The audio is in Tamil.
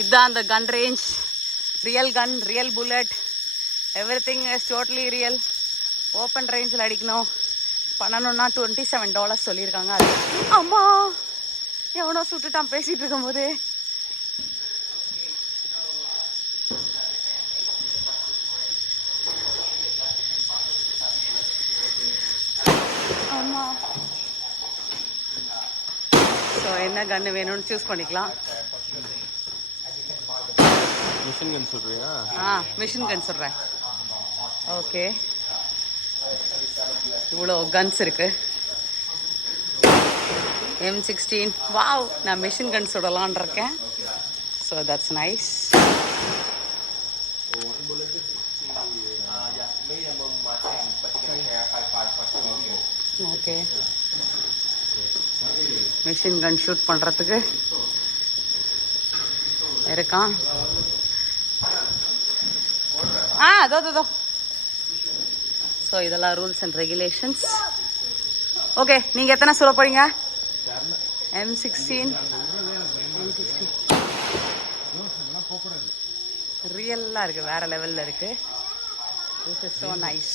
இதுதான் அந்த gun range. Real gun, real bullet, everything is totally real. Open ரேஞ்சில் அடிக்கணும் பண்ணணும்னா $27 சொல்லியிருக்காங்க. அது அம்மா எவனோ சுட்டுட்டான் பேசிகிட்டு இருக்கும்போது. ஆமா. ஸோ என்ன கன்று வேணும்னு சூஸ் பண்ணிக்கலாம். மிஷின் கன் சொல்றியா? மிஷின் கன் சொல்கிறேன். ஓகே, இவ்வளோ கன்ஸ் இருக்கு. M16. வாவ், நான் மிஷின் கன் சுடலான் இருக்கேன். So that's nice. Okay, machine gun shoot பண்ணுறதுக்கு இருக்கான். அதோ. ஸோ இதெல்லாம் ரூல்ஸ் அண்ட் ரெகுலேஷன்ஸ். ஓகே, நீங்கள் எத்தனை சொல்ல போறீங்க? M16 ரியலாக இருக்குது, வேறு லெவலில் இருக்குது. This is so nice.